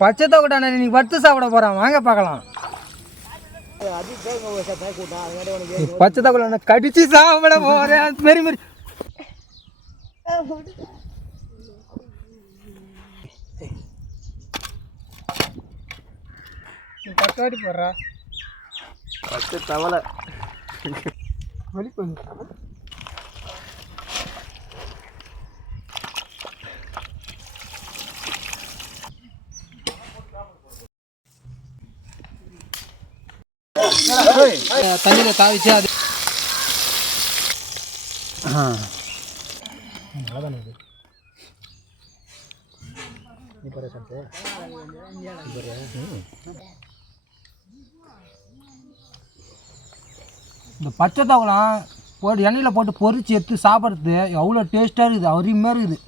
பச்சை தோக்கட்டான நீ வறுத்து சாப்பிட போகிறான், வாங்க பார்க்கலாம். பச்சை தோக்கட்டான கடிச்சு சாப்பிட போகிறேன். மாரி மாரி பக்காடி போடுறா பச்சை தவளை வலி பண்ணு. தண்ணியில் தாவிச்சு அது நல்லா தானே இது. இந்த பச்சை தவளம் போட்டு எண்ணெயில் போட்டு பொரிச்சு எடுத்து சாப்பிட்றது எவ்வளோ டேஸ்ட்டாக இருக்குது, அருமையாக இருக்குது.